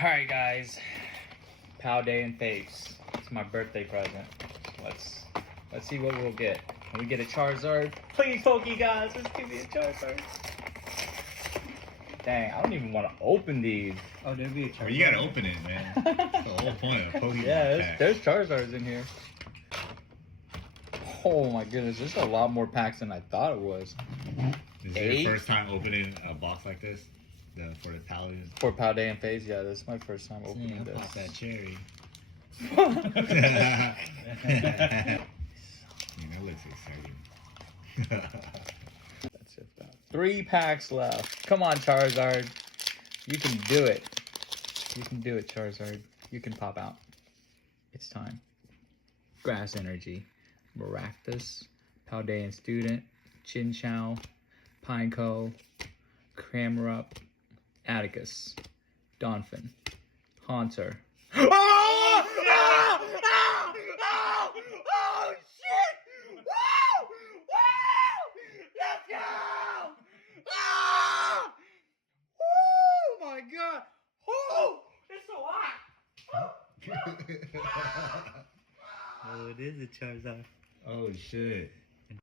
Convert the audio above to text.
Alright guys, PALDEAN FATES. It's my birthday present. Let's see what we'll get. Can we get a Charizard? Please, Pokey guys, let's give me a Charizard. Dang, I don't even want to open these. Oh, there'd be a Charizard. Well, you gotta open it, man. That's the whole point of a Pokemon Yeah, pack. there's Charizards in here. Oh my goodness, there's a lot more packs than I thought it was. Is this your first time opening a box like this? For the PALDEAN? For PALDEAN FATES, yeah, this is my first time opening this. Pop that cherry. That looks exciting. That's it though. 3 packs left. Come on, Charizard. You can do it. You can do it, Charizard. You can pop out. It's time. Grass Energy. Maractus. PALDEAN Student. Chinchou. Pineco. Cramorant. Atticus. Donphin. Haunter. Oh! Oh, shit! Woo! Woo! Let's go! Ah! Oh my god! Oh! It's so hot! Oh, it is a Charizard. Oh shit.